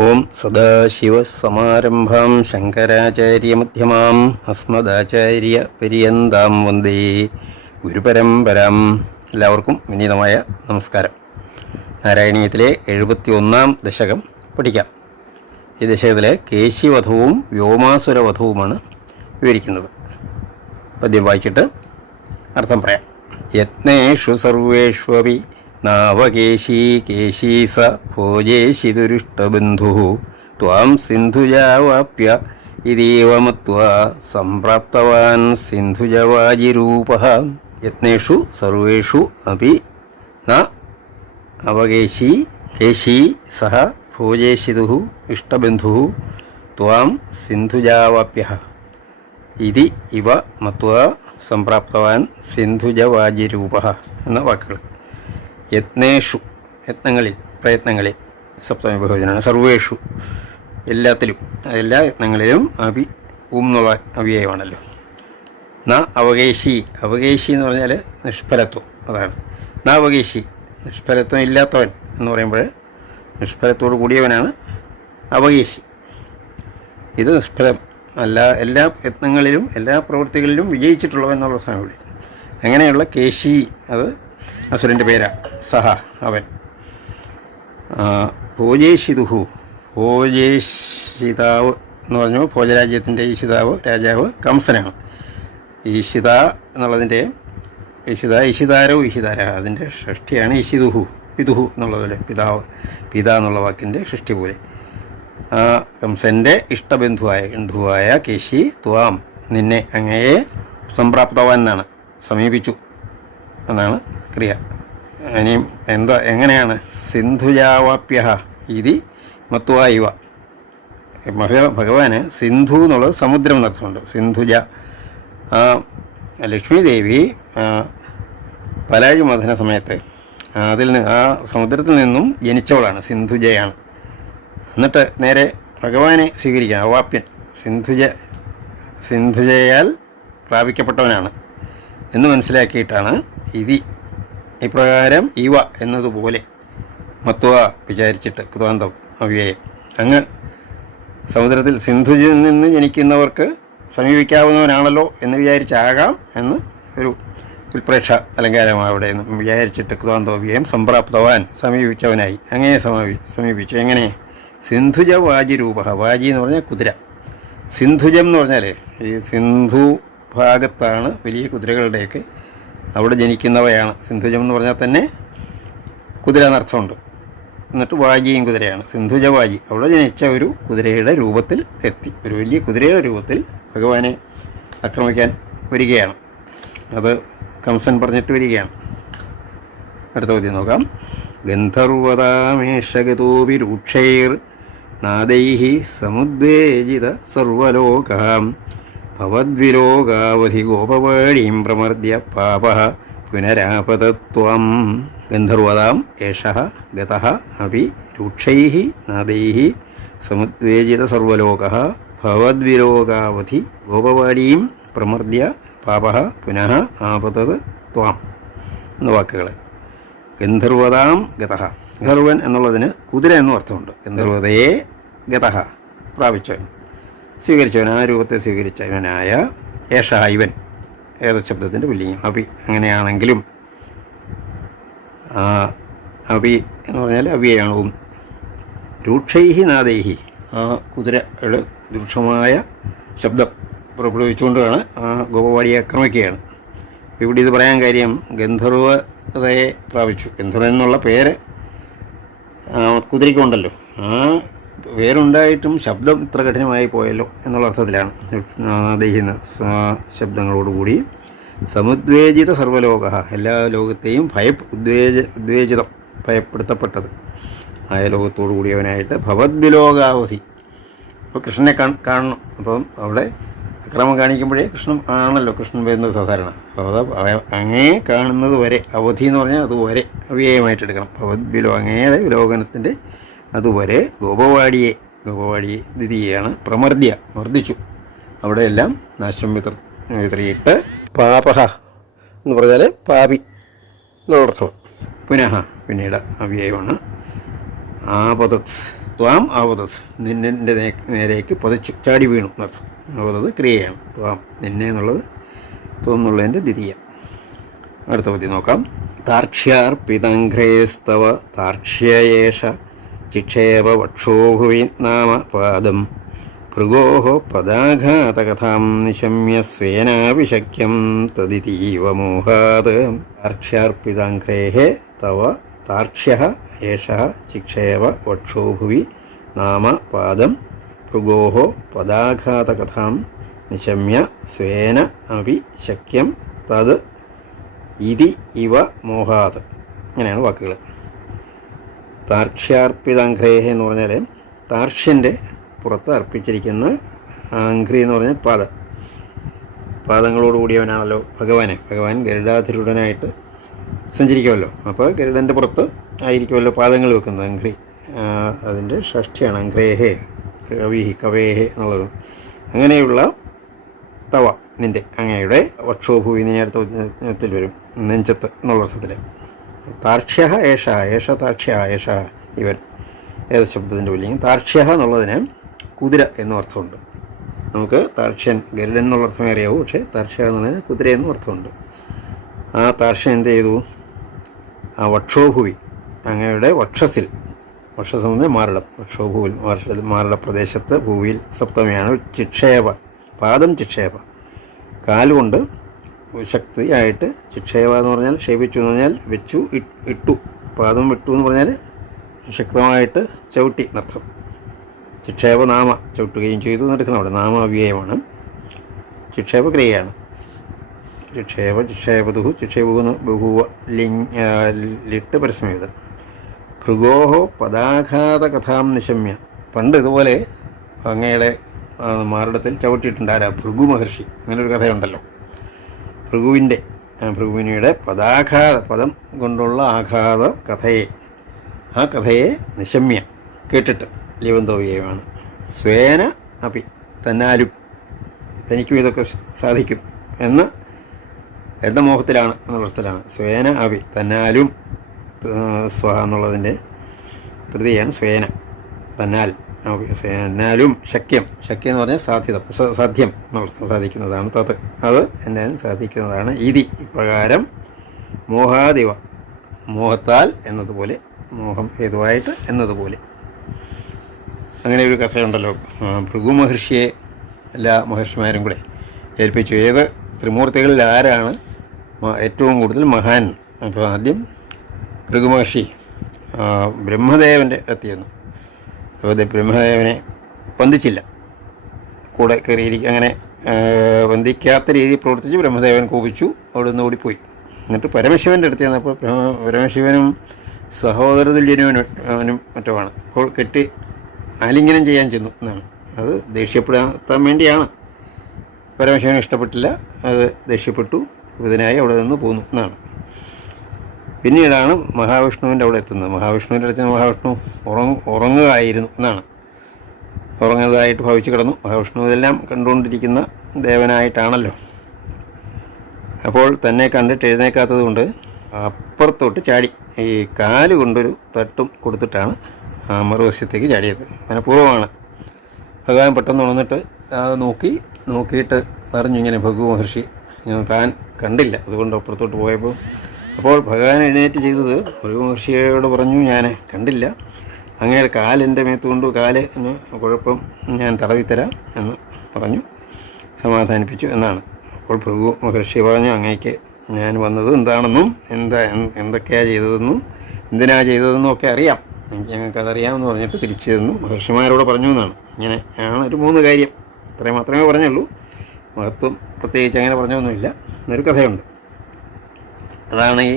ഓം സദാശിവസമാരംഭാം ശങ്കരാചാര്യമധ്യമാം അസ്മദാചാര്യപര്യന്താം വന്ദേ ഗുരുപരമ്പരാം. എല്ലാവർക്കും വിനീതമായ നമസ്കാരം. നാരായണീയത്തിലെ എഴുപത്തി ഒന്നാം ദശകം പഠിക്കാം. ഈ ദശകത്തിലെ കേശിവധവും വ്യോമാസുരവധവുമാണ് വിവരിക്കുന്നത്. പദ്യം വായിച്ചിട്ട് അർത്ഥം പറയാം. യത്നേഷു സർവേഷ്വപി നാവകേശീ കേശീ സ ഭോജേശിതുരുഷ്ടബന്ധു ത്വാം സിന്ധുജാവാപ്യ ഇതീവമത്വാ സംപ്രാപ്തവാൻ സിന്ധുജവാജിരൂപ. യത്നേഷു സർവേഷു അപി ന അവകേശി കേശീ സഹ ഭോജേശിതു ഇഷ്ടബന്ധു. ത്വാം സിന്ധുജാവാപ്യ. ഇതി ഇവ മത്വ സംപ്രാപ്തവാൻ സിന്ധുജവാജിരൂപ എന്ന വാക്കുകൾ. യത്നേഷു യത്നങ്ങളിൽ പ്രയത്നങ്ങളിൽ സപ്തമി ബഹുവചനാണ് സർവേഷു എല്ലാത്തിലും എല്ലാ യത്നങ്ങളിലും അഭി ഉം അവ്യയമാണല്ലോ. ന അവകേശി അവകേശി എന്ന് പറഞ്ഞാൽ നിഷ്ഫലത്വം അതാണ്. ന അവകേശി നിഷ്ഫലത്വം ഇല്ലാത്തവൻ എന്ന് പറയുമ്പോൾ നിഷ്ഫലത്തോട് കൂടിയവനാണ് അവകേശി. ഇത് നിഷ്ഫലം അല്ല എല്ലാ യത്നങ്ങളിലും എല്ലാ പ്രവൃത്തികളിലും വിജയിച്ചിട്ടുള്ളവൻ എന്നുള്ള സമയം അങ്ങനെയുള്ള കേശി അത് അസുരന്റെ പേരാ സഹ അവൻ. ഭോജേഷിതുഹു. ഭോജേഷിതാവ് എന്ന് പറഞ്ഞു. ഭോജരാജ്യത്തിന്റെ ഈശിതാവ് രാജാവ് കംസനാണ്. ഈശിത എന്നുള്ളതിന്റെ ഈശിത ഈശിതാരോ ഈശിതാര? അതിന്റെ ഷഷ്ടിയാണ് ഈശിതുഹു. പിതുഹു എന്നുള്ളതുപോലെ പിതാവ് പിത എന്നുള്ള വാക്കിന്റെ ഷഷ്ടി പോലെ. ആ കംസന്റെ ഇഷ്ടബന്ധുവായ ബന്ധുവായ കേശി ത്വാം നിന്നെ അങ്ങയെ സംപ്രാപ്തവാൻ എന്നാണ് സമീപിച്ചു എന്നാണ് ക്രിയ. ഇനിയും എന്താ എങ്ങനെയാണ്? സിന്ധുജാവാപ്യ ഇതി മത്വാ ഇവ. ഭഗ ഭഗവാന് സിന്ധു എന്നുള്ളത് സമുദ്രം എന്നർത്ഥമുണ്ട്. സിന്ധുജ ആ ലക്ഷ്മി ദേവി പലാഴി മഥന സമയത്ത് അതിൽ നിന്ന് ആ സമുദ്രത്തിൽ നിന്നും ജനിച്ചവളാണ്. സിന്ധുജയാണ് എന്നിട്ട് നേരെ ഭഗവാനെ സ്വീകരിക്കുക അവാപ്യൻ സിന്ധുജ സിന്ധുജയാൽ പ്രാപിക്കപ്പെട്ടവനാണ്. എന്ന് മനസ്സിലാക്കിയിട്ടാണ് ഇതി. ഇപ്രകാരം ഇവ എന്നതുപോലെ മത്വ വിചാരിച്ചിട്ട് കൃതാന്തം അവ്യയം അങ്ങ് സമുദ്രത്തിൽ സിന്ധുജിൽ നിന്ന് ജനിക്കുന്നവർക്ക് സമീപിക്കാവുന്നവനാണല്ലോ എന്ന് വിചാരിച്ചാകാം എന്ന് ഒരു ഉൽപ്രേക്ഷ അലങ്കാരമാണ് അവിടെ നിന്ന് വിചാരിച്ചിട്ട് കൃതാന്തോവ്യയം സംപ്രാപ്തവാൻ സമീപിച്ചവനായി. അങ്ങനെ സമീപി സമീപിച്ചു. എങ്ങനെ? സിന്ധുജ വാജി രൂപ വാജി എന്ന് പറഞ്ഞാൽ കുതിര. സിന്ധുജം എന്ന് പറഞ്ഞാൽ ഈ സിന്ധു ഭാഗത്താണ് വലിയ കുതിരകളുടെയൊക്കെ അവിടെ ജനിക്കുന്നവയാണ്. സിന്ധുജം എന്ന് പറഞ്ഞാൽ തന്നെ കുതിര എന്നർത്ഥമുണ്ട് എന്നിട്ട് വാജിയും കുതിരയാണ്. സിന്ധുജ വാജി അവിടെ ജനിച്ച ഒരു കുതിരയുടെ രൂപത്തിൽ എത്തി. ഒരു വലിയ കുതിരയുടെ രൂപത്തിൽ ഭഗവാനെ ആക്രമിക്കാൻ വരികയാണ്. അത് കംസൻ പറഞ്ഞിട്ട് വരികയാണ്. അടുത്ത ചോദ്യം നോക്കാം. ഗന്ധർവതാമേഷഗതോപി രൂക്ഷൈർ നാദൈ സമുദ്വേജിത സർവലോകാം. ഭവദ്വിലോകാവധി ഗോപവേണീം പ്രമർദ്യ പാപ പുനരാപതത്വം. ഗന്ധർവതാം ഏഷ ഗത അപി രൂക്ഷൈ നാദൈ സമുദ്വേജിത സർവലോക ഭവദ്വിരോഗാവധി ഗോപവാടിയും പ്രമർദ്യ പാപ പുനഃ ആപതത് ത്വാം എന്ന വാക്കുകൾ ഗന്ധർവതാം ഗത. ഗന്ധർവൻ എന്നുള്ളതിന് കുതിര എന്നും അർത്ഥമുണ്ട്. ഗന്ധർവതയെ ഗത. പ്രാപിച്ചവൻ. സ്വീകരിച്ചവൻ ആ രൂപത്തെ സ്വീകരിച്ചവനായ ഏഷ ഇവൻ. ഏത ശബ്ദത്തിന്റെ പുല്ലിയും ആ അങ്ങനെയാണെങ്കിലും അഭി എന്ന് പറഞ്ഞാൽ അവിയാണ് ഓം രൂക്ഷൈഹി നാദേഹി. ആ കുതിരയുടെ രൂക്ഷമായ ശബ്ദം പുറപ്പെടുവിച്ചുകൊണ്ടാണ് ആ ഗോപവാടിയെ ആക്രമിക്കുകയാണ്. ഇവിടെ ഇത് പറയാൻ കാര്യം ഗന്ധർവതയെ പ്രാപിച്ചു. ഗന്ധർവൻ എന്നുള്ള പേര് കുതിരയ്ക്കുണ്ടല്ലോ. ആ പേരുണ്ടായിട്ടും ശബ്ദം ഇത്ര കഠിനമായി പോയല്ലോ എന്നുള്ള അർത്ഥത്തിലാണ് ദഹിക്കുന്ന ശബ്ദങ്ങളോടുകൂടി സമുദ്വേജിത സർവലോക എല്ലാ ലോകത്തെയും ഭയ ഉദ്വേജ ഉദ്വേജിതം ഭയപ്പെടുത്തപ്പെട്ടത്. ആയ ലോകത്തോടു കൂടിയവനായിട്ട് ഭവദ്വിലോകാവധി അപ്പോൾ കൃഷ്ണനെ കാണണം. അപ്പം അവിടെ അക്രമം കാണിക്കുമ്പോഴേ കൃഷ്ണൻ ആണല്ലോ. കൃഷ്ണൻ വരുന്നത് സാധാരണ. അപ്പോൾ അങ്ങേ കാണുന്നത് വരെ അവധി എന്ന് പറഞ്ഞാൽ അത് അതുവരെ അവ്യയമായിട്ടെടുക്കണം. ഭവദ്വിലോ അങ്ങയുടെ വിലോകനത്തിന്റെ അതുവരെ ഗോപവാടിയെ ഗോപവാടിയെ ദ്വിതീയാണ് പ്രമർദ്യ മർദ്ദിച്ചു. അവിടെയെല്ലാം നാശം വിതർ വിതറിയിട്ട് പാപഹ എന്ന് പറഞ്ഞാൽ പാപി എന്നുള്ളർത്ഥം പുനഃ പിന്നീട് അവ്യയമാണ്. ആപതത് ത്വാം ആപതത് നിന്നെ നേരേക്ക് പതിച്ചു ചാടി വീണു എന്നർത്ഥം ആപതത് ക്രിയയാണ് ത്വാം നിന്നെ എന്നുള്ളത് ത്വം ദ്വിതീയ. അടുത്ത പതി നോക്കാം. താർക്ഷ്യാർപ്പിതഘ്രേസ്തവ താർക്ഷ്യയേഷ ചിക്ഷേപ വക്ഷോഹുവി നാമ പാദം ഭൃഗോ പദാഘാതകഥാം നിശമ്യ സ്വേനാവിശക്യം തദിതീവ മോഹാത് താർക്ഷ്യാർപ്പിതാംഗ്രേഹേ തവ താർക്ഷ്യ ഏഷ ചിക്ഷേപ വക്ഷോഭുവി നാമ പാദം ഭൃഗോ പദാഘാതകഥാം നിശമ്യ സ്വേന അപി ശക്യം തത് ഇതി ഇവ മോഹാത്. അങ്ങനെയാണ് വാക്കുകൾ താർക്ഷ്യാർപ്പിതാഘ്രേഹ എന്ന് പറഞ്ഞാൽ താർഷ്യന്റെ പുറത്ത് അർപ്പിച്ചിരിക്കുന്ന ആഘ്രി എന്ന് പറഞ്ഞാൽ പാദം. പാദങ്ങളോട് കൂടിയവനാണല്ലോ ഭഗവാനെ. ഭഗവാൻ ഗരുഡാധിരുടനായിട്ട് സഞ്ചരിക്കുമല്ലോ. അപ്പോൾ ഗരുഡന്റെ പുറത്ത് ആയിരിക്കുമല്ലോ പാദങ്ങൾ വെക്കുന്നത് അഘ്രി അതിന്റെ ഷഷ്ടിയാണ് അഘ്രേഹേ കവി കവേഹേ എന്നുള്ളത്. അങ്ങനെയുള്ള തവ നിന്റെ അങ്ങയുടെ വക്ഷോഭൂവി നേരത്തെ വരും. നെഞ്ചത്ത് എന്നുള്ള അർത്ഥത്തിൽ. താർക്ഷ്യ ഏഷ ഏഷ താർക്ഷ്യ ഏഷ ഇവൻ. ഏത് ശബ്ദത്തിന്റെ വിളിയും താർക്ഷ്യ എന്നുള്ളതിന് കുതിര എന്നും അർത്ഥമുണ്ട്. നമുക്ക് താർക്ഷ്യൻ ഗരുഡൻ എന്നുള്ള അർത്ഥമേ അറിയാവൂ പക്ഷേ താർക്ഷ്യ എന്നുള്ളതിന് കുതിര എന്നും അർത്ഥമുണ്ട്. ആ താർക്ഷ്യൻ എന്ത് ചെയ്തു? ആ വക്ഷോഭുവി അങ്ങയുടെ വക്ഷസിൽ വക്ഷസം എന്ന് മാറിടം വക്ഷോഭൂവിൽ മാറിട പ്രദേശത്ത് ഭൂവിയിൽ സപ്തമിയാണ് ചിക്ഷേപ പാദം ചിക്ഷേപ. കാലുകൊണ്ട് ശക്തിയായിട്ട് ശിക്ഷേവ എന്ന് പറഞ്ഞാൽ ക്ഷേപിച്ചു എന്ന് പറഞ്ഞാൽ വെച്ചു ഇട്ടു പാദം വിട്ടു എന്ന് പറഞ്ഞാൽ ശക്തമായിട്ട് ചവിട്ടി എന്നർത്ഥം. ശിക്ഷേപ നാമ ചവിട്ടുകയും ചെയ്തു എന്നെടുക്കണം അവിടെ. നാമ അവ്യയമാണ് ചിക്ഷേപ ക്രിയയാണ് ശിക്ഷേപ ചിക്ഷേപതുഹു ചിക്ഷേപു ബഹുവ ലിംഗ് ലിട്ട് പരസ്മയുതൻ ഭൃഗോഹോ പദാഘാത കഥാം നിശമ്യ. പണ്ട് ഇതുപോലെ അങ്ങയുടെ മാറിടത്തിൽ ചവിട്ടിയിട്ടുണ്ട് ആരാ? ഭൃഗു മഹർഷി. അങ്ങനൊരു കഥയുണ്ടല്ലോ. ഭൃഗുവിന്റെ ഭൃഗുവിനിയുടെ പദാഘാത പദം കൊണ്ടുള്ള ആഘാത കഥയെ ആ കഥയെ നിശമ്യ കേട്ടിട്ട് ലിവന്തോവിയമാണ് സ്വേന അപ്പി തന്നാലും തനിക്കും ഇതൊക്കെ സാധിക്കും എന്ന് എന്ന മോഹത്തിലാണ് എന്ന സ്വേന അഭി തന്നാലും സ്വഹ എന്നുള്ളതിന്റെ തൃതിയാണ് സ്വേന തന്നാൽ. എന്നാലും ശക്യം. ശക്യം എന്ന് പറഞ്ഞാൽ സാധ്യത സാധ്യം എന്നുള്ള സാധിക്കുന്നതാണ് തത്. അത് എന്നാലും സാധിക്കുന്നതാണ് ഇതി. ഇപ്രകാരം മോഹാദിവ മോഹത്താൽ എന്നതുപോലെ മോഹം ഹേതുവായിട്ട് എന്നതുപോലെ. അങ്ങനെ ഒരു കഥയുണ്ടല്ലോ. ഭൃഗു മഹർഷിയെ എല്ലാ മഹർഷിമാരും കൂടെ ഏൽപ്പിച്ചു. ഏത് ത്രിമൂർത്തികളിൽ ആരാണ് ഏറ്റവും കൂടുതൽ മഹാൻ? അപ്പോൾ ആദ്യം ഭൃഗുമഹർഷി ബ്രഹ്മദേവന്റെ അപ്പോൾ ബ്രഹ്മദേവനെ വന്ദിച്ചില്ല. കൂടെ കയറിയിരിക്കുക അങ്ങനെ വന്ദിക്കാത്ത രീതിയിൽ പ്രവർത്തിച്ച് ബ്രഹ്മദേവൻ കോപിച്ചു. അവിടെ നിന്ന് ഓടിപ്പോയി. എന്നിട്ട് പരമശിവന്റെ അടുത്ത് ചെന്നപ്പോൾ പരമശിവനും സഹോദര തുല്യനും മറ്റുമാണ് അപ്പോൾ കെട്ടി ആലിംഗനം ചെയ്യാൻ ചെന്നു എന്നാണ്. അത് ദേഷ്യപ്പെടാൻ വേണ്ടിയാണ്. പരമശിവനെ ഇഷ്ടപ്പെട്ടില്ല. അത് ദേഷ്യപ്പെട്ടു. ഇതിനായി അവിടെ നിന്ന് പോന്നു എന്നാണ്. പിന്നീടാണ് മഹാവിഷ്ണുവിന്റെ അവിടെ എത്തുന്നത്. മഹാവിഷ്ണുവിന്റെ അടുത്ത് മഹാവിഷ്ണു ഉറങ്ങ ഉറങ്ങുകയായിരുന്നു എന്നാണ്. ഉറങ്ങുന്നതായിട്ട് ഭവിച്ചു കിടന്നു. മഹാവിഷ്ണു ഇതെല്ലാം കണ്ടുകൊണ്ടിരിക്കുന്ന ദേവനായിട്ടാണല്ലോ. അപ്പോൾ തന്നെ കണ്ടിട്ട് എഴുന്നേക്കാത്തത് കൊണ്ട് അപ്പുറത്തോട്ട് ചാടി. ഈ കാൽ കൊണ്ടൊരു തട്ടും കൊടുത്തിട്ടാണ് ആ മറുവശത്തേക്ക് ചാടിയത്. മനഃപൂർവമാണ്. ഭഗവാൻ പെട്ടെന്ന് ഉണർന്നിട്ട് നോക്കി നോക്കിയിട്ട് പറഞ്ഞു ഇങ്ങനെ ഭഗു മഹർഷി താൻ കണ്ടില്ല. അതുകൊണ്ട് അപ്പുറത്തോട്ട് പോയപ്പോൾ അപ്പോൾ ഭഗവാൻ എഴുന്നേറ്റ് ചെയ്തത് ഒരു മഹർഷിയോട് പറഞ്ഞു ഞാൻ കണ്ടില്ല. അങ്ങയുടെ കാലെന്റെ മേത്ത് കൊണ്ടു കാൽ കുഴപ്പം ഞാൻ തടവിത്തരാം എന്ന് പറഞ്ഞു. സമാധാനിപ്പിച്ചു എന്നാണ്. അപ്പോൾ ഭൃഗു മഹർഷി പറഞ്ഞു അങ്ങേക്ക് ഞാൻ വന്നത് എന്താണെന്നും എന്താ എന്തൊക്കെയാണ് ചെയ്തതെന്നും എന്തിനാ ചെയ്തതെന്നും ഒക്കെ അറിയാം. എനിക്ക് ഞങ്ങൾക്കതറിയാമെന്ന് പറഞ്ഞിട്ട് തിരിച്ചു തന്നു മഹർഷിമാരോട് പറഞ്ഞു എന്നാണ്. ഇങ്ങനെ ആണ് ഒരു മൂന്ന് കാര്യം. ഇത്രയും മാത്രമേ പറഞ്ഞുള്ളൂ. മഹത്വം പ്രത്യേകിച്ച് അങ്ങനെ പറഞ്ഞൊന്നുമില്ല. എന്നൊരു കഥയുണ്ട്. അതാണ് ഈ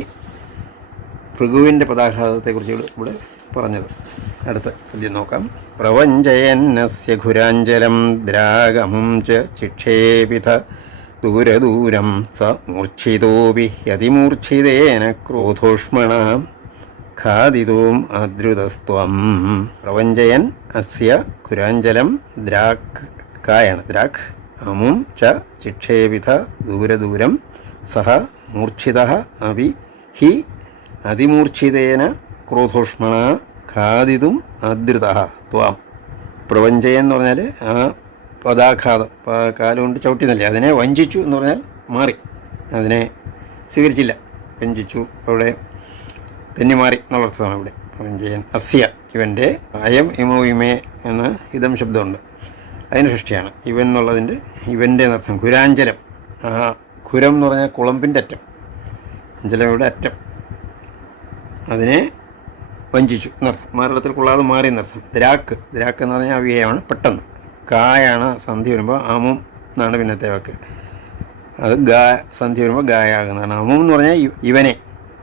ഭൃഗുവിന്റെ പദാഘാതത്തെക്കുറിച്ച് ഇവിടെ പറഞ്ഞത്. അടുത്ത പദ്യം നോക്കാം. പ്രവഞ്ചയന്നസ്യ ദ്രാഗമം ച ചിക്ഷേപിത ദൂരദൂരം സ മൂർച്ഛിതോപി യതിമൂർച്ഛിതേന ക്രോധോഷ്മണ ഖാദിതോം അദ്രുതസ്ത്വം. പ്രവഞ്ചയൻ അസ്യ ഖുരാഞ്ജലം ദ്രാക് കായാണ്. ദ്രാക് അമും ച ചിക്ഷേപിത ദൂരദൂരം സഹ മൂർച്ഛിത അപി ഹി അതിമൂർച്ഛിതേന ക്രോധോഷ്മണ ഖാദിതും അദ്രുത ത്വാം. പ്രപഞ്ചയം എന്ന് പറഞ്ഞാൽ ആ പദാഘാതം കാലുകൊണ്ട് ചവിട്ടിന്നല്ലേ അതിനെ വഞ്ചിച്ചു എന്ന് പറഞ്ഞാൽ മാറി. അതിനെ സ്വീകരിച്ചില്ല. വഞ്ചിച്ചു അവിടെ തെന്നി മാറി എന്നുള്ളർത്ഥമാണ് ഇവിടെ. പ്രവഞ്ചയൻ അസ്യ ഇവന്റെ അയം ഇമോ ഇമേ എന്ന ഇതം ശബ്ദമുണ്ട്. അതിന് സൃഷ്ടിയാണ് ഇവൻ എന്നുള്ളതിന്റെ ഇവന്റെ എന്നർത്ഥം ഖുരാഞ്ചലം കുരം എന്ന് പറഞ്ഞാൽ കുളമ്പിന്റെ അറ്റം. അഞ്ചലയുടെ അറ്റം. അതിനെ വഞ്ചിച്ചു എന്നർത്ഥം. മാറിടത്തിൽ കൊള്ളാതെ മാറി എന്നർത്ഥം. ദ്രാക്ക്. ദ്രാക്ക് എന്ന് പറഞ്ഞാൽ അവ്യയമാണ് പെട്ടെന്ന്. കായാണ് സന്ധി വരുമ്പോൾ ആമും എന്നാണ് പിന്നത്തെ വാക്ക്. അത് ഗാ സന്ധി വരുമ്പോൾ ഗായാകുന്നതാണ് അമും എന്ന് പറഞ്ഞാൽ ഇവനെ.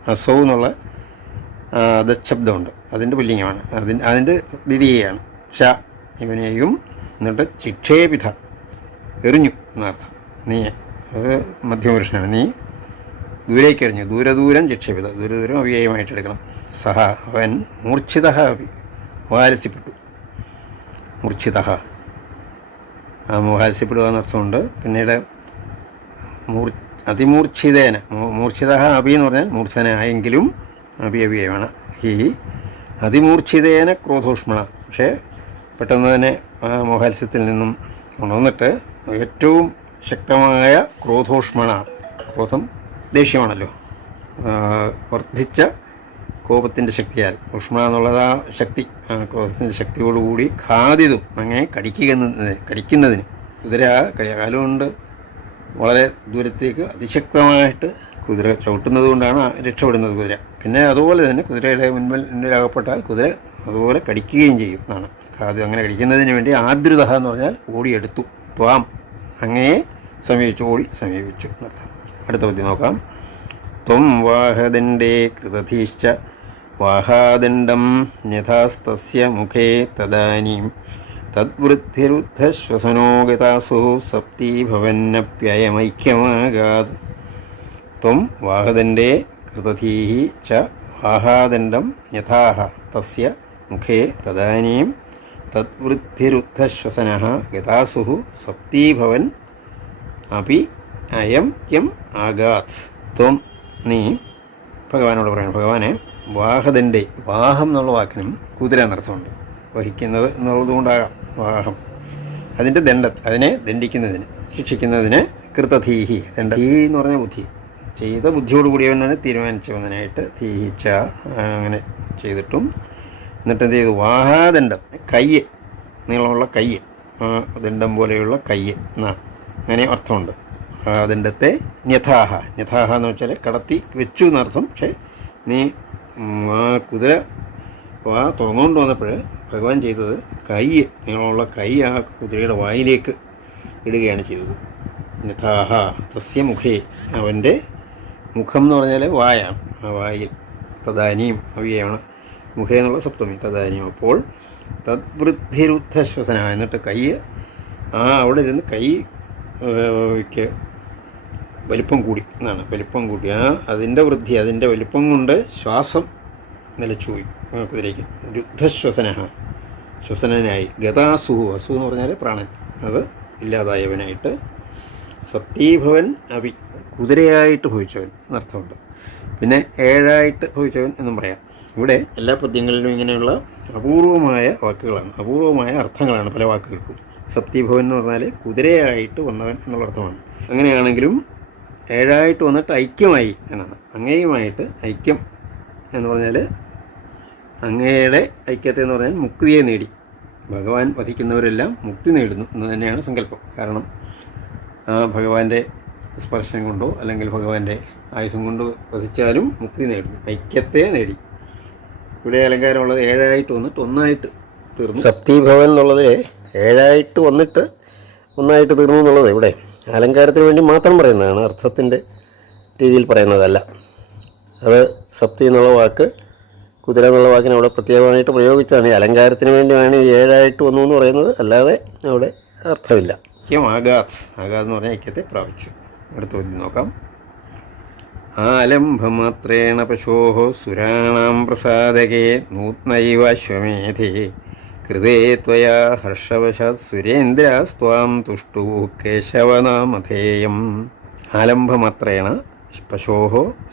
അസൗ എന്നുള്ള ദശബ്ദമുണ്ട്. അതിന്റെ പുല്ലിംഗമാണ്. അതിന് അതിന്റെ ദിതിയാണ് ഷ ഇവനെയും എന്നിട്ട് ചിക്ഷേപിത. എറിഞ്ഞു എന്നർത്ഥം. നീ അത് മധ്യപുരുഷനാണ് നീ ദൂരേക്ക് എറിഞ്ഞു ദൂരദൂരം ചിക്ഷേപിത ദൂരദൂരം അവ്യയമായിട്ട് എടുക്കണം. സഹ അവൻ മൂർച്ഛിത അഭി. മോഹാലസ്യപ്പെട്ടു മൂർച്ഛിത. ആ മോഹാലസ്യപ്പെടുക എന്നർത്ഥമുണ്ട് പിന്നീട് മൂർ അതിമൂർച്ഛിതേന. മൂർച്ഛിത അഭി എന്ന് പറഞ്ഞാൽ മൂർച്ഛനായെങ്കിലും അഭി അവ്യയമാണ് ഈ അതിമൂർച്ഛിതേന ക്രോധോഷ്മണ പക്ഷേ പെട്ടെന്ന് തന്നെ മോഹാത്സ്യത്തിൽ നിന്നും ഉണർന്നിട്ട് ഏറ്റവും ശക്തമായ ക്രോധോഷ്മണ ക്രോധം ദേഷ്യമാണല്ലോ. വർദ്ധിച്ച കോപത്തിന്റെ ശക്തിയാൽ ഊഷ്മ എന്നുള്ളത് ആ ശക്തി ആ കോപത്തിന്റെ ശക്തിയോടുകൂടി ഖാദിതും അങ്ങനെ കടിക്കുന്നതിന്. കടിക്കുന്നതിന് കുതിര കാലുകൊണ്ട് വളരെ ദൂരത്തേക്ക് അതിശക്തമായിട്ട് കുതിര ചവിട്ടുന്നത് കൊണ്ടാണ് രക്ഷപ്പെടുന്നത് കുതിര. പിന്നെ അതുപോലെ തന്നെ കുതിരയുടെ മുൻപിൽ മുന്നിലകപ്പെട്ടാൽ കുതിര അതുപോലെ കടിക്കുകയും ചെയ്യും എന്നാണ്. അത് അങ്ങനെ കടിക്കുന്നതിന് വേണ്ടി ആദ്രുത എന്ന് പറഞ്ഞാൽ ഓടിയെടുത്തു. ത്വാം. അങ്ങേ സമീപിച്ചു ഓടി സമീപിച്ചു. എന്നർത്ഥം അടുത്ത പദ്യം നോക്കാം. ത്വം വാഹദണ്ഡേ കൃതധീശ്ച വാഹാദണ്ഡം യഥാസ്തസ്യ മുഖേ തദാനീം. തദ്വൃദ്ധിരുദ്ധശ്വസനോ സപ്തി സപ്തീഭവന്നപ്യയമൈക്യമാകാത് ത്വം വാഹദണ്ഡേ കൃതധീः ച വാഹാദണ്ഡം യഥാഹ തസ്യ മുഖേ തദാനീം. തദ്വൃദ്ധിരുദ്ധശ്വസനः സപ്തി സപ്തീഭവൻ അപി അയം എം ആഗാത്. ത്വം നീ. ഭഗവാനോട് പറയണം ഭഗവാനെ വാഹതന്റെ വാഹം എന്നുള്ള വാക്കിനും കുതിര എന്നർത്ഥമുണ്ട് വഹിക്കുന്നത് എന്നുള്ളതുകൊണ്ടാകാം വാഹം. അതിന്റെ ദണ്ഡ അതിനെ ദണ്ഡിക്കുന്നതിന് ശിക്ഷിക്കുന്നതിന് കൃതധീഹി. ദണ്ഡ ധീ എന്ന് പറഞ്ഞ ബുദ്ധി. ചെയ്ത ബുദ്ധിയോടുകൂടിയവൻ തന്നെ തീരുമാനിച്ചവനായിട്ട് തീഹിച്ച അങ്ങനെ ചെയ്തിട്ടും എന്നിട്ട് എന്ത് ചെയ്തു? വാഹാദണ്ഡം. കയ്യ്. നീളമുള്ള കയ്യ്. ദണ്ഡം പോലെയുള്ള കയ്യ്. എന്നാ അങ്ങനെ അർത്ഥമുണ്ട്. ദണ്ഡത്തെ ന്യഥാഹ. ന്യഥാഹ എന്ന് വെച്ചാൽ കടത്തി വെച്ചു എന്നർത്ഥം. പക്ഷേ നീ ആ കുതിര വാ തുറന്നുകൊണ്ട് വന്നപ്പോൾ ഭഗവാൻ ചെയ്തത് കൈ നീളമുള്ള കൈ ആ കുതിരയുടെ വായിലേക്ക് ഇടുകയാണ് ചെയ്തത്. യഥാഹ തസ്യ മുഖേ. അവന്റെ മുഖം എന്ന് പറഞ്ഞാൽ വായാണ് ആ വായിൽ തദാനിയും അവയാണ് മുഖേ എന്നുള്ള സപ്തമി തദാനിയും. അപ്പോൾ തദ്വൃദ്ധിരുദ്ധശ്വസന. എന്നിട്ട് കൈ ആ അവിടെ ഇരുന്ന് കൈ വലിപ്പം കൂടി എന്നാണ്. വലിപ്പം കൂടി ആ അതിന്റെ വൃദ്ധി അതിന്റെ വലിപ്പം കൊണ്ട് ശ്വാസം നിലച്ചുപോയി. കുതിരയ്ക്ക് രുദ്ധശ്വസന ശ്വസനനായി. ഗതാസുഹു. അസു എന്ന് പറഞ്ഞാൽ പ്രാണൻ. അത് ഇല്ലാതായവനായിട്ട് സപ്തീഭവൻ അവി കുതിരയായിട്ട് ഭവിച്ചവൻ എന്നർത്ഥമുണ്ട്. പിന്നെ ഏഴായിട്ട് ഭവിച്ചവൻ എന്നും പറയാം. ഇവിടെ എല്ലാ പദ്യങ്ങളിലും ഇങ്ങനെയുള്ള അപൂർവമായ വാക്കുകളാണ്. അപൂർവമായ അർത്ഥങ്ങളാണ് പല വാക്കുകൾക്കും. സപ്തീഭവൻ എന്ന് പറഞ്ഞാൽ കുതിരയായിട്ട് വന്നവൻ എന്നുള്ള അർത്ഥമാണ് അങ്ങനെയാണെങ്കിലും ഏഴായിട്ട് വന്നിട്ട് ഐക്യമായി എന്നാണ്. അങ്ങയുമായിട്ട് ഐക്യം എന്ന് പറഞ്ഞാൽ അങ്ങയുടെ ഐക്യത്തെ എന്ന് പറഞ്ഞാൽ മുക്തിയെ നേടി. ഭഗവാൻ വധിക്കുന്നവരെല്ലാം മുക്തി നേടുന്നു എന്ന് തന്നെയാണ് സങ്കല്പം. കാരണം ഭഗവാന്റെ സ്പർശം കൊണ്ടോ അല്ലെങ്കിൽ ഭഗവാന്റെ ആയുധം കൊണ്ടോ വധിച്ചാലും മുക്തി നേടുന്നു. ഐക്യത്തെ നേടി. ഇവിടെ അലങ്കാരമുള്ളത് ഏഴായിട്ട് വന്നിട്ട് ഒന്നായിട്ട് തീർന്നു. സപ്തീഭവൻ എന്നുള്ളത് ഏഴായിട്ട് വന്നിട്ട് ഒന്നായിട്ട് തീർന്നു എന്നുള്ളത് ഇവിടെ അലങ്കാരത്തിന് വേണ്ടി മാത്രം പറയുന്നതാണ്. അർത്ഥത്തിന്റെ രീതിയിൽ പറയുന്നതല്ല. അത് സപ്തി എന്നുള്ള വാക്ക് കുതിര എന്നുള്ള വാക്കിനെ അവിടെ പ്രത്യേകമായിട്ട് പ്രയോഗിച്ചതാണ് ഈ അലങ്കാരത്തിന് വേണ്ടിയാണ് ഈ ഏഴായിട്ട് വന്നു എന്ന് പറയുന്നത്. അല്ലാതെ അവിടെ അർത്ഥമില്ല. ഐക്യം ആഘാത് എന്ന് പറഞ്ഞാൽ ഐക്യത്തെ പ്രാപിച്ചു. അടുത്ത ചോദ്യം നോക്കാം. ആലംഭമാത്രേണ പശോ സുരാണാം പ്രസാദകേ നൂത്നൈവ അശ്വമേധേ കൃതേ ത്വയാ ഹർഷവശാത് സുരേന്ദ്രാസ്ത്വാം തുഷ്ടു കേശവനാമധേയം ആലംഭമത്രേണ പശോ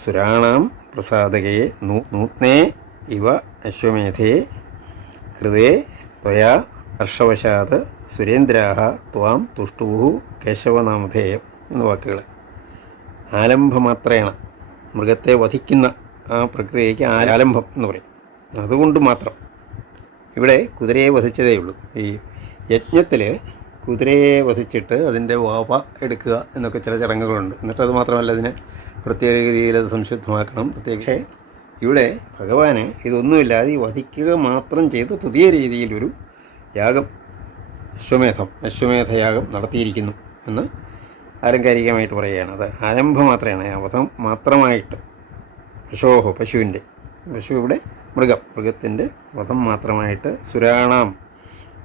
സുരാണാം പ്രസാദകേ നൂത്നേ ഇവ അശ്വമേധേ കൃതേ ത്വയാ ഹർഷവശാത് സുരേന്ദ്രാഹ ത്വാം തുഷ്ടു കേശവനാമധേയം എന്ന വാക്കുകൾ. ആലംഭമാത്രേണ മൃഗത്തെ വധിക്കുന്ന ആ പ്രക്രിയയ്ക്ക് ആലംഭം എന്ന് പറയും. അതുകൊണ്ട് മാത്രം ഇവിടെ കുതിരയെ വധിച്ചതേ ഉള്ളൂ. ഈ യജ്ഞത്തിൽ കുതിരയെ വധിച്ചിട്ട് അതിന്റെ വാപ എടുക്കുക എന്നൊക്കെ ചില ചടങ്ങുകളുണ്ട്. എന്നിട്ട് അത് മാത്രമല്ല അതിനെ പ്രത്യേക രീതിയിൽ അത് സംശുദ്ധമാക്കണം. പ്രത്യേകിച്ച് ഇവിടെ ഭഗവാന് ഇതൊന്നുമില്ലാതെ വധിക്കുക മാത്രം ചെയ്ത് പുതിയ രീതിയിലൊരു യാഗം അശ്വമേധം അശ്വമേധയാഗം നടത്തിയിരിക്കുന്നു എന്ന് ആലങ്കാരികമായിട്ട് പറയുകയാണ്. അത് ആരംഭം മാത്രമാണ് ആ വധം മാത്രമായിട്ട്. പശോഹോ പശുവിന്റെ പശു ഇവിടെ മൃഗം. മൃഗത്തിന്റെ വധം മാത്രമായിട്ട് സുരാണാം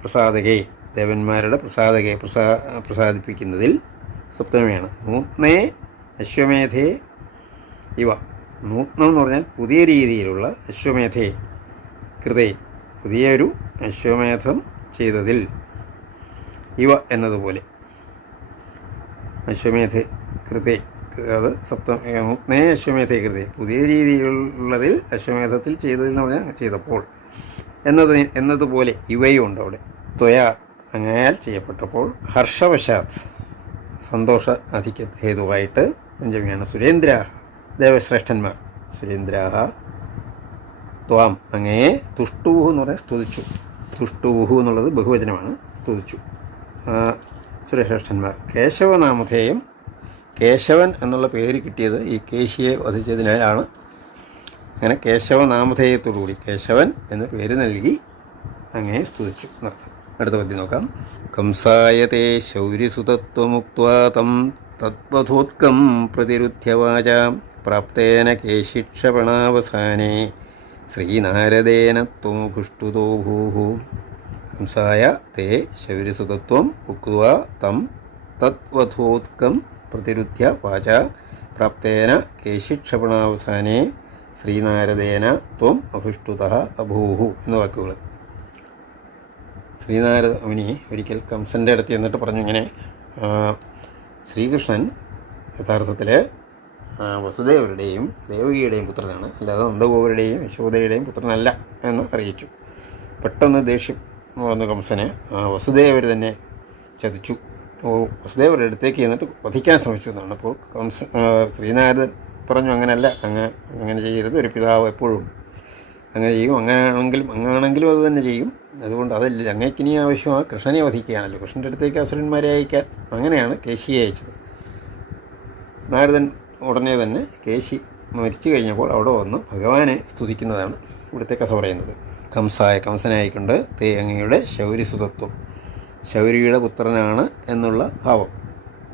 പ്രസാദകെ ദേവന്മാരുടെ പ്രസാദകെ പ്രസാ പ്രസാദിപ്പിക്കുന്നതിൽ സപ്തമിയാണ്. നൂത്നേ അശ്വമേധേ ഇവ. നൂത്നം എന്ന് പറഞ്ഞാൽ പുതിയ രീതിയിലുള്ള അശ്വമേധേ കൃതേ പുതിയൊരു അശ്വമേധം ചെയ്തതിൽ ഇവ എന്നതുപോലെ. അശ്വമേധ കൃതേ. അത് സപ്തം നേ അശ്വമേധ കൃതി പുതിയ രീതിയിലുള്ളതിൽ അശ്വമേധത്തിൽ ചെയ്തതിൽ എന്ന് പറഞ്ഞാൽ ചെയ്തപ്പോൾ. എന്നത് എന്നതുപോലെ ഇവയും ഉണ്ട് അവിടെ. ത്വയ അങ്ങയാൽ ചെയ്യപ്പെട്ടപ്പോൾ ഹർഷവശാത് സന്തോഷ അധിക ഹേതുവായിട്ട് പഞ്ചമിയാണ്. സുരേന്ദ്രാഹ ദേവശ്രേഷ്ഠന്മാർ. സുരേന്ദ്രാഹ ത്വാം അങ്ങയെ തുഷ്ടൂഹു എന്ന് പറയാൻ സ്തുതിച്ചു. തുഷ്ടൂഹു എന്നുള്ളത് ബഹുവചനമാണ്. സ്തുതിച്ചു. ആ, സുരശ്രേഷ്ഠന്മാർ കേശവനാമധേയം കേശവൻ എന്നുള്ള പേര് കിട്ടിയത് ഈ കേശിയെ വധിച്ചതിനാലാണ്. അങ്ങനെ കേശവ നാമധേയത്തോടുകൂടി കേശവൻ എന്ന പേര് നൽകി അങ്ങനെ സ്തുതിച്ചു. എന്നർത്ഥം അടുത്ത പദ്യം നോക്കാം. കംസായത്തെ ശൗര്യസുതത്വമുക്വാതം തം തദ്വധോത്കം പ്രതിരുദ്ധ്യവാച പ്രാപ്തേന കേശിക്ഷപണാവസാനേ ശ്രീനാരദേന ത്വമുഭുഷ്ടുതോ ഭൂഹു. കംസായ തേ ശൗര്യസുതത്വം ഉക്വാ തം തദ്വധോത്കം പ്രതിരുദ്ധ്യ വാച. പ്രാപ്തേന കേശിക്ഷപണാവസാനെ ശ്രീനാരദേന ത്വം അഭിഷ്ടുത അഭൂഹു എന്ന വാക്കുകൾ ശ്രീനാരദ മുനി ഒരിക്കൽ കംസന്റെ അടുത്ത് എന്നിട്ട് പറഞ്ഞു ഇങ്ങനെ ശ്രീകൃഷ്ണൻ യഥാർത്ഥത്തിൽ വസുദേവരുടെയും ദേവകിയുടെയും പുത്രനാണ്. അല്ലാതെ നന്ദഗോപരുടെയും യശോദയുടെയും പുത്രനല്ല എന്ന് അറിയിച്ചു. പെട്ടെന്ന് ദേഷ്യം വന്ന കംസനെ വസുദേവർ തന്നെ ചതിച്ചു. വസുദേവരുടെ അടുത്തേക്ക് ചെന്നിട്ട് വധിക്കാൻ ശ്രമിച്ചു എന്നാണ് അപ്പോൾ കൗൺസ് ശ്രീനാരദൻ പറഞ്ഞു അങ്ങനെയല്ല അങ്ങ് അങ്ങനെ ചെയ്യരുത് ഒരു പിതാവ് എപ്പോഴും അങ്ങനെ ചെയ്യും അങ്ങനെയാണെങ്കിലും അങ്ങാണെങ്കിലും അത് തന്നെ ചെയ്യും. അതുകൊണ്ട് അതല്ല അങ്ങേക്ക് ഇനി ആവശ്യമാണ് കൃഷ്ണനെ വധിക്കുകയാണല്ലോ. കൃഷ്ണന്റെ അടുത്തേക്ക് അസുരന്മാരെ അയക്കാൻ അങ്ങനെയാണ് കേശിയെ അയച്ചത്. നാരദൻ ഉടനെ തന്നെ കേശി മരിച്ചു കഴിഞ്ഞപ്പോൾ അവിടെ വന്ന് ഭഗവാനെ സ്തുതിക്കുന്നതാണ് ഇവിടുത്തെ കഥ പറയുന്നത്. കംസായ കംസനായിക്കൊണ്ട് തേ അങ്ങയുടെ ശൗര്യസുതത്വം ശൗര്യയുടെ പുത്രനാണ് എന്നുള്ള ഭാവം.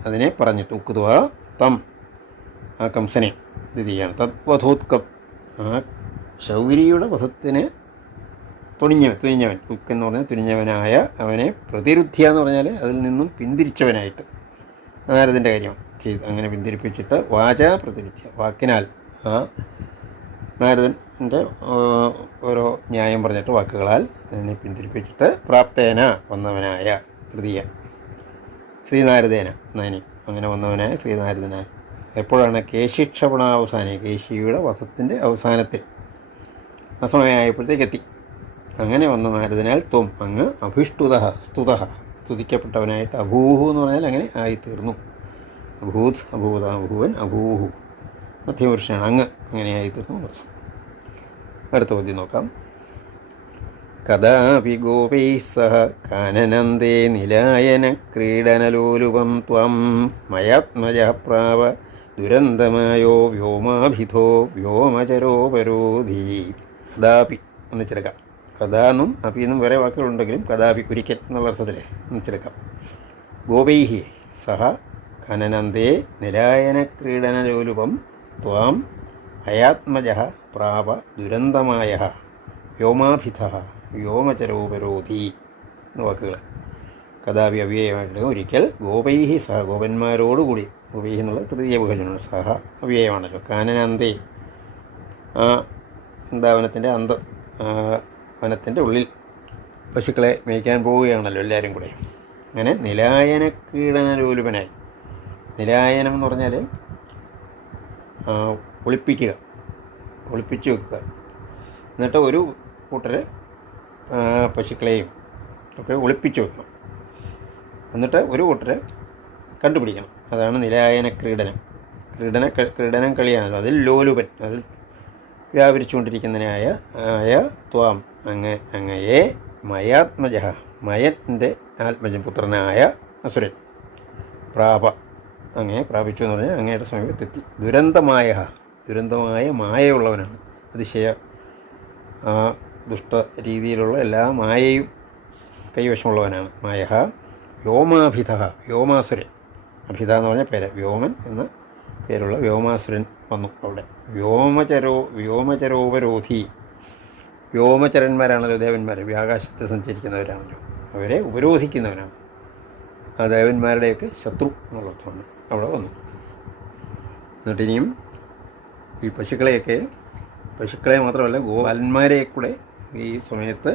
അതിനെ പറഞ്ഞിട്ട് ഉക്കുതുവ തം ആ കംസനെ ദ്വിതീയാണ്. തദ്വധോത്കം. ആ ശൗരിയുടെ വധത്തിന് തുണിഞ്ഞവൻ തുനിഞ്ഞവൻ. ഉക്ക് എന്ന് പറഞ്ഞാൽ തുനിഞ്ഞവനായ അവനെ പ്രതിരുദ്ധ്യ എന്ന് പറഞ്ഞാൽ അതിൽ നിന്നും പിന്തിരിച്ചവനായിട്ട്. നാരദിന്റെ കാര്യം ചെയ്തു അങ്ങനെ പിന്തിരിപ്പിച്ചിട്ട് വാചാ പ്രതിരുദ്ധ്യ. വാക്കിനാൽ ആ നാരദന്റെ ഓരോ ന്യായം പറഞ്ഞിട്ട് വാക്കുകളാൽ അതിനെ പിന്തിരിപ്പിച്ചിട്ട് പ്രാപ്തേന വന്നവനായ തൃതീയ. ശ്രീനാരദേന നാനി. അങ്ങനെ വന്നവനായ ശ്രീനാരദനായ. എപ്പോഴാണ് കേശിക്ഷപണ അവസാനം കേശിയുടെ വധത്തിന്റെ അവസാനത്തിൽ. ആ സമയമായപ്പോഴത്തേക്ക് എത്തി അങ്ങനെ വന്ന നാരദനാൽ ത്വം അങ്ങ് അഭിഷ്ടുത സ്തുത. സ്തുതിക്കപ്പെട്ടവനായിട്ട് അഭൂഹു എന്ന് പറഞ്ഞാൽ അങ്ങനെ ആയിത്തീർന്നു. അഭൂത് അഭൂത അഭൂവൻ അഭൂഹു. മധ്യപുരുഷനാണ് അങ്ങ് അങ്ങനെയായി തീർന്നു അടുത്ത പദ്യം നോക്കാം. കഥാപി ഗോപൈ സഹ കാനനന്ദേ നിലായന ക്രീഡനലോലുപം ത്വം മയാത്മജ പ്രാവ ദുരന്തമായോ വ്യോമാഭിധോ വ്യോമചരോപരോധി കഥാപി ഒന്ന് ചിലക്കാം കഥ എന്നും അപി എന്നും വേറെ വാക്കുകളുണ്ടെങ്കിലും കഥാപി ഒരിക്കൽ എന്നുള്ള അർത്ഥത്തിൽ ചിലക്കാം ഗോപൈഹി സഹ കനനന്ദേ നിലായന ക്രീഡനലോലുപം ത്വാം അയാത്മജ പ്രാപ ദുരന്തമായ വ്യോമാഭിധ വ്യോമചരോപരോധി എന്ന വാക്കുകൾ കഥാപി അവ്യയമായിട്ട് ഒരിക്കൽ ഗോപൈഹി സഹ ഗോപന്മാരോടുകൂടി ഗോപൈഹി എന്നുള്ള തൃതീയ ബഹുജനമാണ് സഹ അവ്യയമാണല്ലോ കാനനാന്തേ. ആ എന്താ വനത്തിന്റെ അന്തം വനത്തിന്റെ ഉള്ളിൽ പശുക്കളെ മേയ്ക്കാൻ പോവുകയാണല്ലോ എല്ലാവരും കൂടെ. അങ്ങനെ നിലായന കീടനലോലുപനായി നിലായനം എന്ന് പറഞ്ഞാൽ ഒളിപ്പിക്കുക. ഒളിപ്പിച്ച് വെക്കുക. എന്നിട്ട് ഒരു കൂട്ടർ ആ, പശുക്കളെയും ഒക്കെ ഒളിപ്പിച്ച് വെക്കണം. എന്നിട്ട് ഒരു കൂട്ടരെ കണ്ടുപിടിക്കണം. അതാണ് നിലായന ക്രീഡനം. ക്രീഡന ക്രീഡനം കളിയാണല്ലോ. അതിൽ ലോലുപൻ അതിൽ വ്യാപരിച്ചുകൊണ്ടിരിക്കുന്നതിനായ ആയ ത്വാം അങ്ങ അങ്ങയെ മയാത്മജ മയത്തിന്റെ ആത്മജപുത്രനായ അസുരൻ. പ്രാപ. അങ്ങയെ പ്രാപിച്ചു എന്ന് പറഞ്ഞാൽ അങ്ങയുടെ സമീപത്തെത്തി. ദുരന്തമായ ദുരന്തമായ മായയുള്ളവനാണ്. അതിശയ ആ ദുഷ്ട രീതിയിലുള്ള എല്ലാ മായയും കൈവശമുള്ളവനാണ്. മായ വ്യോമാഭിത വ്യോമാസുരൻ. അഭിത എന്ന് പറഞ്ഞ പേര്. വ്യോമൻ എന്ന പേരുള്ള വ്യോമാസുരൻ വന്നു അവിടെ. വ്യോമചരോ വ്യോമചരോപരോധി. വ്യോമചരന്മാരാണല്ലോ ദേവന്മാർ വ്യാകാശത്ത് സഞ്ചരിക്കുന്നവരാണല്ലോ. അവരെ ഉപരോധിക്കുന്നവനാണ്. ആ ദേവന്മാരുടെയൊക്കെ ശത്രു എന്നുള്ള അർത്ഥമാണ് അവിടെ വന്നു എന്നിട്ട് ഇനിയും ഈ പശുക്കളെയൊക്കെ പശുക്കളെ മാത്രമല്ല ഗോപാലന്മാരെ കൂടെ ഈ സമയത്ത്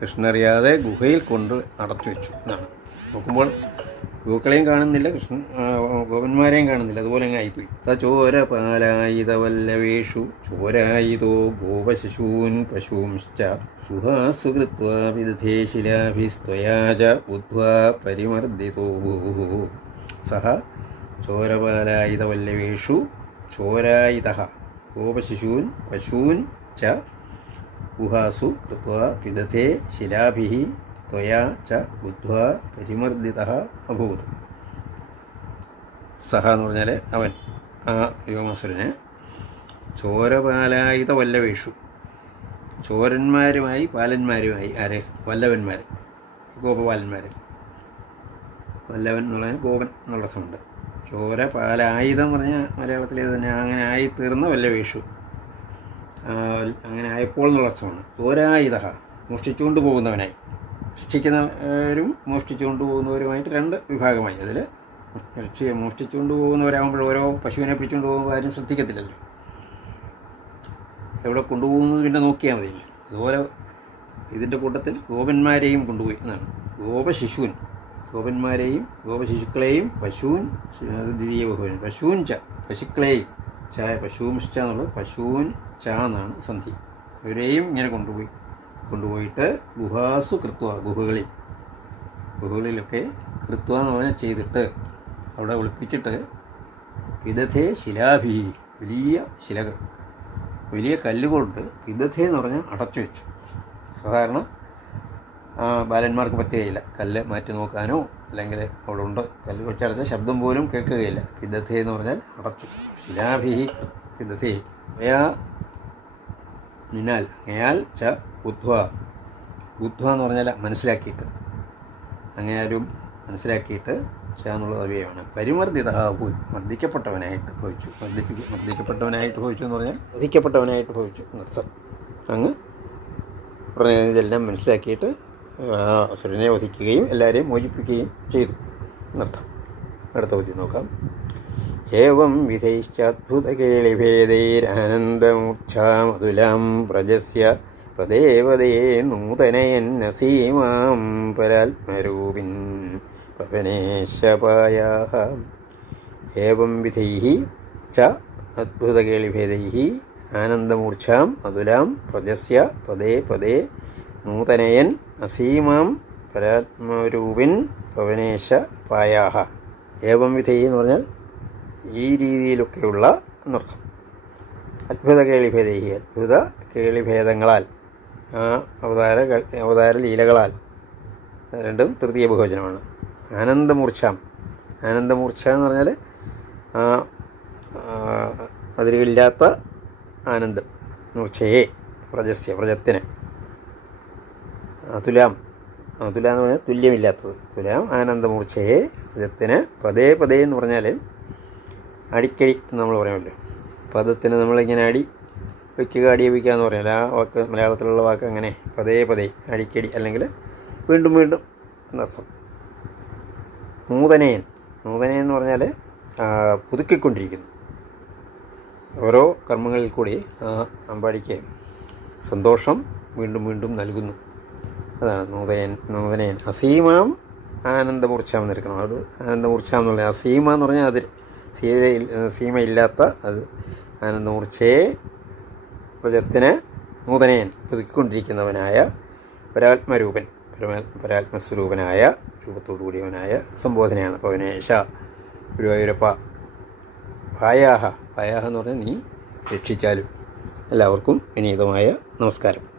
കൃഷ്ണറിയാതെ ഗുഹയിൽ കൊണ്ട് അടച്ചു വെച്ചു എന്നാണ്. നോക്കുമ്പോൾ ഗോക്കളെയും കാണുന്നില്ല കൃഷ്ണൻ ഗോപന്മാരെയും കാണുന്നില്ല. അതുപോലെ അങ്ങ് ആയിപ്പോയി. സ ചോര പാലായുധവല്ലവേഷു ചോരായുധോ ഗോപശിശൂൻ പശൂംശ്ച സുഹാസു കൃത്വാ വിദധേ ശിലാഭിസ്ത്വയാ ച ബുദ്ധ്വാ പരിമർദ്ദിതോ സഹ ചോരപാലായുധവല്ലവേഷു ചോരായുധ ഗോപശിശൂൻ പശൂൻ ച ഗുഹാസു കൃത്വാ പിദധേ ശിലാഭിः ത്വയാ ച ബുദ്ധ്വാ പരിമർദ്ദിത അഭൂത് സഹ എന്ന് പറഞ്ഞാൽ അവൻ ആ വ്യോമാസുരന് ചോരപാലായുധ വല്ലവേഷു. ചോരന്മാരുമായി പാലന്മാരുമായി ആര്? വല്ലവന്മാർ ഗോപപാലന്മാർ വല്ലവൻ എന്നുള്ളത് ഗോപൻ എന്നുള്ള അർത്ഥമുണ്ട് ചോര പാലായുധം പറഞ്ഞാൽ മലയാളത്തിൽ തന്നെ അങ്ങനെ ആയി തീർന്ന വല്ലവേഷു അങ്ങനെ ആയപ്പോൾ എന്നുള്ള അർത്ഥമാണ്. ചോരായുധ മോഷ്ടിച്ചുകൊണ്ട് പോകുന്നവനായി. രക്ഷിക്കുന്നവരും മോഷ്ടിച്ചുകൊണ്ട് പോകുന്നവരുമായിട്ട് രണ്ട് വിഭാഗമായി. അതിൽ രക്ഷ മോഷ്ടിച്ചുകൊണ്ട് പോകുന്നവരാകുമ്പോൾ ഓരോ പശുവിനെ പിടിച്ചുകൊണ്ട് പോകുമ്പോൾ ആരും ശ്രദ്ധിക്കത്തില്ലല്ലോ. എവിടെ കൊണ്ടുപോകുന്നത് പിന്നെ നോക്കിയാൽ മതി അതുപോലെ ഇതിന്റെ കൂട്ടത്തിൽ ഗോപന്മാരെയും കൊണ്ടുപോയി എന്നാണ്. ഗോപശിശുവിൻ ഗോപന്മാരെയും ഗോപശിശുക്കളെയും പശുവിൻ ദ്വിതീയ ബഹുവൻ പശുവിൻ ച പശുക്കളെയും. ചായ പശുവും പശുവിൻശ്ച എന്നുള്ളത് പശുവിൻ ച എന്നാണ് സന്ധി. ഇവരെയും ഇങ്ങനെ കൊണ്ടുപോയി. കൊണ്ടുപോയിട്ട് ഗുഹാസു കൃത്വ ഗുഹകളിൽ. ഗുഹകളിലൊക്കെ കൃത്വ എന്ന് പറഞ്ഞാൽ ചെയ്തിട്ട് അവിടെ ഒളിപ്പിച്ചിട്ട് പിതഥേ ശിലാഭി വലിയ ശിലകൾ. വലിയ കല്ലുകൊണ്ട് പിതഥേ എന്ന് പറഞ്ഞാൽ അടച്ചു വെച്ചു. സാധാരണ ബാലന്മാർക്ക് പറ്റുകയില്ല. കല്ല് മാറ്റി നോക്കാനോ അല്ലെങ്കിൽ അവിടെ ഉണ്ട് കല്ല് വെച്ചടച്ച ശബ്ദം പോലും കേൾക്കുകയില്ല. പിതഥേ എന്ന് പറഞ്ഞാൽ അടച്ചു. ശിലാഭി പിതഥേ. അയാ നിനാൽ അയാൽ ച ബുദ്ധ്വ. ബുദ്ധ്വ എന്ന് പറഞ്ഞാൽ മനസ്സിലാക്കിയിട്ട്. അങ്ങയാരും മനസ്സിലാക്കിയിട്ട് ച എന്നുള്ള അവയവമാണ് പോയി മർദ്ദിക്കപ്പെട്ടവനായിട്ട് ഭവിച്ചു. മർദ്ദിപ്പിക്ക മർദ്ദിക്കപ്പെട്ടവനായിട്ട് ഭവിച്ചു എന്ന് പറഞ്ഞാൽ മർദ്ദിക്കപ്പെട്ടവനായിട്ട് ഭവിച്ചു എന്നർത്ഥം. അങ്ങ് പറഞ്ഞ ഇതെല്ലാം മനസ്സിലാക്കിയിട്ട് അസുരനെ വധിക്കുകയും എല്ലാവരെയും മോചിപ്പിക്കുകയും ചെയ്തു എന്നർത്ഥം. അടുത്ത ബുദ്ധി നോക്കാം. ഏവം വിധൈശ്ചാദ്ഭുതകേളിഭേദൈരാനന്ദമൂർച്ഛാമതുലാം പ്രജസ്യ പദേവതേ നൂതനയന്നസീമാം പരാത്മരൂപിൻ പവനേശപായാഹ. വിധൈः ച അദ്ഭുതകേളിഭേദൈ ആനന്ദമൂർച്ഛാം അതുലാം പ്രജസ്യ പദേ പദേ നൂതനയൻ അസീമാം പരാത്മരൂപിൻ പവനേശ പായാഹ ഏവം വിധൈ എന്ന് പറഞ്ഞാൽ ഈ രീതിയിലൊക്കെയുള്ള നൃത്തം. അത്ഭുത കേളിഭേദേഹി അത്ഭുത കേളിഭേദങ്ങളാൽ അവതാര അവതാര ലീലകളാൽ. രണ്ടും തൃതീയ ബഹുവചനമാണ്. ആനന്ദമൂർച്ഛാം. ആനന്ദമൂർച്ഛ എന്ന് പറഞ്ഞാൽ അതിരില്ലാത്ത ആനന്ദം. മൂർച്ഛയെ പ്രജസ്യ പ്രജത്തിന്. അതുലാം. അതുല എന്ന് പറഞ്ഞാൽ തുല്യമില്ലാത്തത്. തുലാം ആനന്ദമൂർച്ഛയെ പ്രജത്തിന്. പതേ പതേ എന്ന് പറഞ്ഞാൽ അടിക്കടി എന്ന് നമ്മൾ പറയുമല്ലോ പദത്തിന് നമ്മളിങ്ങനെ അടി വയ്ക്കുക അടി വയ്ക്കുക എന്ന് പറയാം ആ വാക്ക് മലയാളത്തിലുള്ള വാക്ക് അങ്ങനെ പതേ പതേ അടിക്കടി അല്ലെങ്കിൽ വീണ്ടും വീണ്ടും എന്നർത്ഥം. നൂതനയൻ. നൂതനയൻ എന്ന് പറഞ്ഞാൽ പുതുക്കിക്കൊണ്ടിരിക്കുന്നു. ഓരോ കർമ്മങ്ങളിൽ കൂടി ആ അമ്പാടിക്ക് സന്തോഷം വീണ്ടും വീണ്ടും നൽകുന്നു. അതാണ് നൂതനയൻ നൂതനയൻ. അസീമാം ആനന്ദമൂർച്ഛാമെന്ന് എടുക്കണം. അത് ആനന്ദമൂർച്ഛാമെന്നുള്ള അസീമ എന്ന് പറഞ്ഞാൽ അതിൽ സീമ സീമയില്ലാത്ത അത്. അങ്ങനെ നൂർച്ചയെ പ്രജത്തിന് നൂതനയൻ പുതുക്കിക്കൊണ്ടിരിക്കുന്നവനായ പരാത്മരൂപൻ പരമാ പരാത്മസ്വരൂപനായ രൂപത്തോടു കൂടിയവനായ സംബോധനയാണ്. പവനേശ ഗുരുവായൂരപ്പ പായാഹ പായാഹ എന്ന് പറഞ്ഞാൽ നീ രക്ഷിച്ചാലും എല്ലാവർക്കും വിനീതമായ നമസ്കാരം.